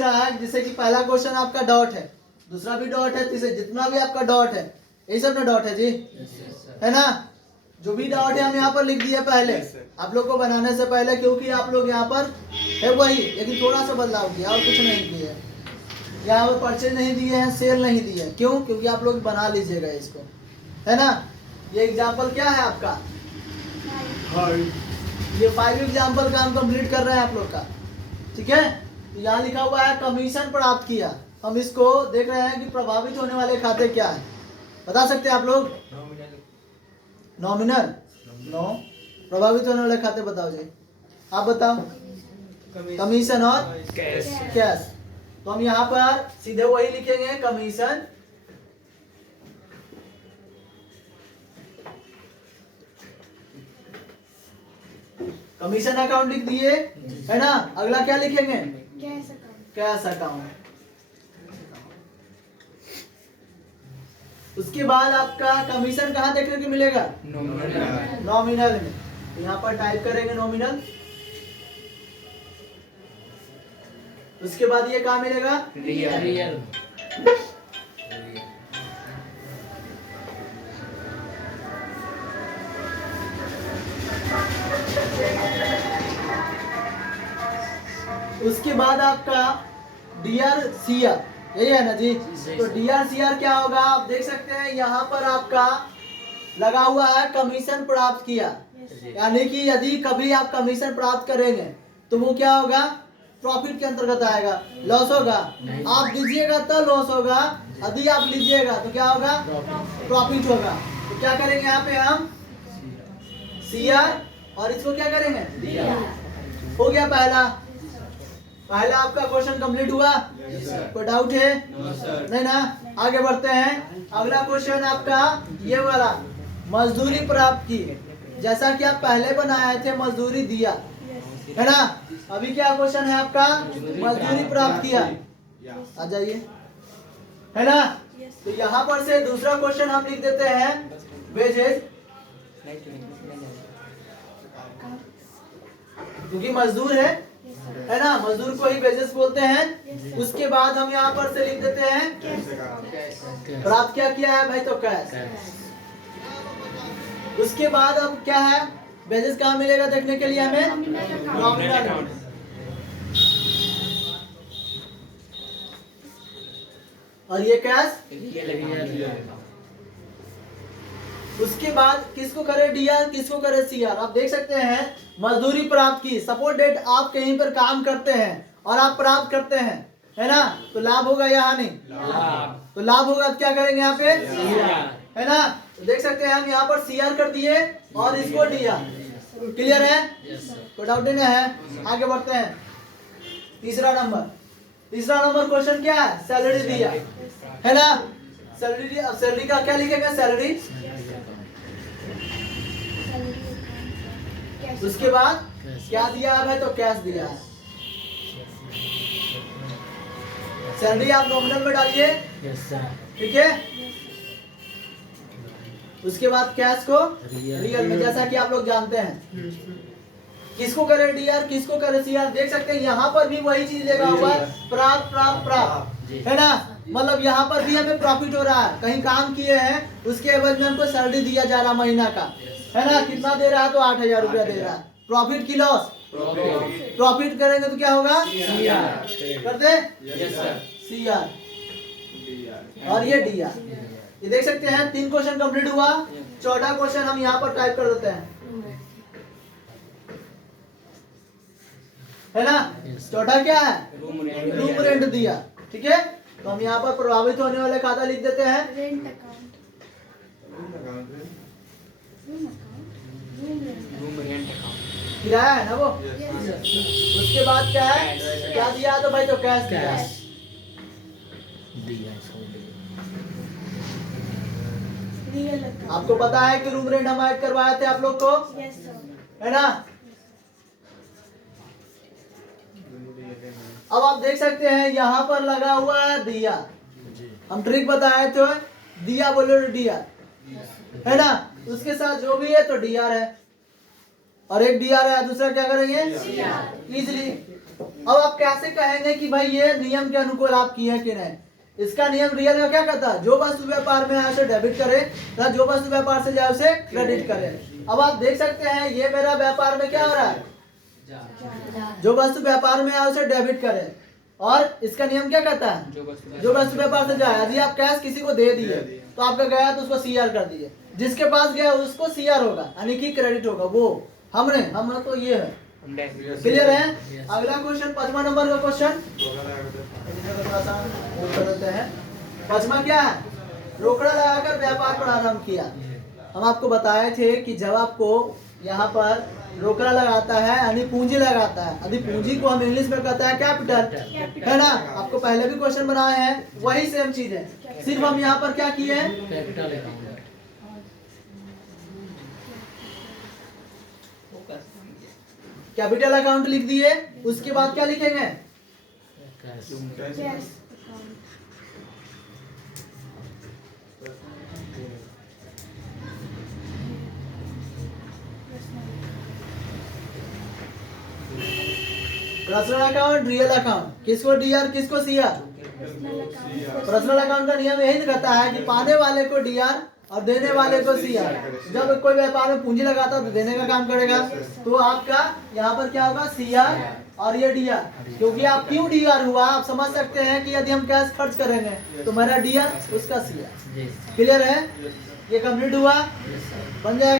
रहा है, जैसे कि पहला क्वेश्चन आपका डॉट है, दूसरा भी डॉट है, तीसरा जितना भी आपका डॉट है यही सब ना डॉट है जी, है ना। जो भी डॉट है हम यहाँ पर लिख दिए पहले आप लोग को बनाने से पहले, क्योंकि आप लोग यहाँ पर है वही, लेकिन थोड़ा सा बदलाव किया और कुछ नहीं किया। यहाँ पर परचेज नहीं दिए हैं, सेल नहीं दिए हैं, क्यों? क्योंकि आप लोग बना लीजिएगा इसको, है ना। ये एग्जाम्पल क्या है आपका? ये 5 एग्जाम्पल का हम कंप्लीट कर रहे हैं आप लोग का, ठीक है। तो यहाँ लिखा हुआ है कमीशन प्राप्त किया। हम इसको देख रहे हैं कि प्रभावित होने वाले खाते क्या है, बता सकते हैं आप लोग? Nominal, no. प्रभावित होने वाले खाते बताओ जी, आप बताओ। कमीशन और कैश। तो हम यहाँ पर सीधे वही लिखेंगे, कमीशन कमीशन अकाउंट लिख दिए, है ना। अगला क्या लिखेंगे? Cash account. उसके बाद आपका कमीशन कहाँ देखने को मिलेगा? नॉमिनल में। तो यहाँ पर टाइप करेंगे नॉमिनल। उसके बाद ये कहाँ मिलेगा? रियल। उसके बाद आपका डीआर सीआर, यही है ना जी। तो डीआर सीआर क्या होगा? आप देख सकते हैं यहाँ पर आपका लगा हुआ है कमीशन प्राप्त किया, यानी कि यदि कभी आप कमीशन प्राप्त करेंगे तो वो क्या होगा? प्रॉफिट के अंतर्गत आएगा। लॉस होगा? आप दीजिएगा तो लॉस होगा, यदि आप लीजिएगा तो क्या होगा? प्रॉफिट होगा। तो क्या करेंगे यहाँ पे हम? सीआर, और इसको क्या करेंगे? डीआर। हो गया पहला आपका क्वेश्चन कंप्लीट हुआ। कोई डाउट है? नहीं ना। आगे बढ़ते हैं। अगला क्वेश्चन आपका ये वाला, मजदूरी प्राप्त की। जैसा कि आप पहले बनाए थे मजदूरी दिया, है ना। अभी क्या क्वेश्चन है आपका? मजदूरी प्राप्त किया। आ जाइए, है ना। तो यहाँ पर से दूसरा क्वेश्चन हम लिख देते हैं वेजेज, क्योंकि मजदूर है ना, मजदूर को ही वेजेस बोलते हैं। उसके बाद हम यहाँ पर से लिख देते हैं प्राप्त क्या किया है भाई? तो कैश। उसके बाद अब क्या है? वेजेस कहाँ मिलेगा देखने के लिए हमें? नॉमिनल। और ये कैश। उसके बाद किसको करे? डीआर, किसको करे? सीआर। आप देख सकते हैं मजदूरी प्राप्त की। सपोज डेट आप कहीं पर काम करते हैं और आप प्राप्त करते हैं, है ना, तो लाभ होगा या हानि? तो लाभ होगा तो क्या करेंगे यहाँ पे? है ना। तो देख सकते हैं हम यहाँ पर सीआर कर दिए और इसको डीआर। क्लियर है? कोई डाउट नहीं है? आगे बढ़ते हैं। तीसरा नंबर क्वेश्चन क्या है? सैलरी दिया, है ना। सैलरी का क्या लिखेगा? सैलरी। उसके बाद क्या दिया है भाई? तो कैश दिया है। सैलरी आप नॉमिनल में डालिए, ठीक है। उसके बाद कैश को रियल में, जैसा कि आप लोग जानते हैं। किसको करे डीआर, किसको करे सीआर? देख सकते हैं यहाँ पर भी वही चीज लगा हुआ है, प्राप्त, है ना। मतलब यहाँ पर भी हमें प्रॉफिट हो रहा है, कहीं काम किए हैं उसके एवज में हमको सैलरी दिया जा रहा महीना का, है ना। कितना दे रहा है? तो 8,000 रुपया दे रहा है। प्रॉफिट की लॉस? प्रॉफिट करेंगे तो क्या होगा? कर दे सीआर, और ये डीआर। ये देख सकते हैं 3 क्वेश्चन कंप्लीट हुआ। चौथा क्वेश्चन हम यहाँ पर टाइप कर देते हैं, है ना। चौथा क्या है? रूम रेंट दिया, ठीक है। तो हम यहाँ पर प्रभावित होने वाले खाता लिख देते हैं रेंट अकाउंट। किराया है ना वो। उसके बाद क्या है? क्या दिया? तो भाई तो कैश दिया। Real account. आपको पता है कि रूम रेंट हम ऐड करवाए थे आप लोग को, यस सर। है ना। अब आप देख सकते हैं यहाँ पर लगा हुआ है दिया। हम ट्रिक बताए थे, दिया बोले तो डीआर, है ना। उसके साथ जो भी है तो डीआर है, और एक डीआर है, दूसरा क्या करेंगे? इजिली अब आप कैसे कहेंगे कि भाई ये नियम के अनुकूल आप किए कि नहीं? इसका नियम रियल में क्या कहता है? जो वस्तु व्यापार में आए उसे डेबिट करे तथा जो वस्तु व्यापार से जाए उसे क्रेडिट करे। अब आप देख सकते हैं ये मेरा व्यापार में क्या हो रहा है? जो वस्तु व्यापार में आए उसे डेबिट करे, और इसका नियम क्या कहता है? जो वस्तु व्यापार से जाए। यदि आप कैश किसी को दे दिए तो आपका गया तो उसको सीआर कर दिए, जिसके पास गया उसको सीआर होगा, यानी कि क्रेडिट होगा। वो हमने तो ये है। क्लियर है? अगला क्वेश्चन 5वां नंबर का क्वेश्चन थोड़ा सा वो कर देते हैं। 5वां क्या है? रोकड़ा लगाकर व्यापार प्रारंभ किया। हम आपको बताए थे कि जब आपको यहाँ पर रोकड़ा लगाता है यानी पूंजी लगाता है, यदि पूंजी को हम इंग्लिश में कहते हैं कैपिटल, है ना? आपको पहले भी क्वेश्चन बनाए हैं, वही सेम चीज है, सिर्फ हम यहाँ पर क्या किए हैं? कैपिटल अकाउंट लिख दिए। उसके बाद क्या लिखेंगे? Cash account. Personal account, real account, किसको डीआर किसको सीआर? पर्सनल अकाउंट का नियम यही कहता है कि पाने वाले को डीआर और देने वाले को सीआर। जब कोई व्यापार में पूंजी लगाता है तो देने का काम करेगा, तो आपका यहाँ पर क्या होगा? सीआर और ये डीआर। क्योंकि आप क्यों डीआर हुआ आप समझ सकते हैं कि यदि हम कैश खर्च करेंगे तो मेरा डीआर उसका सीआर। क्लियर है? ये कंप्लीट हुआ, बन जाएगा।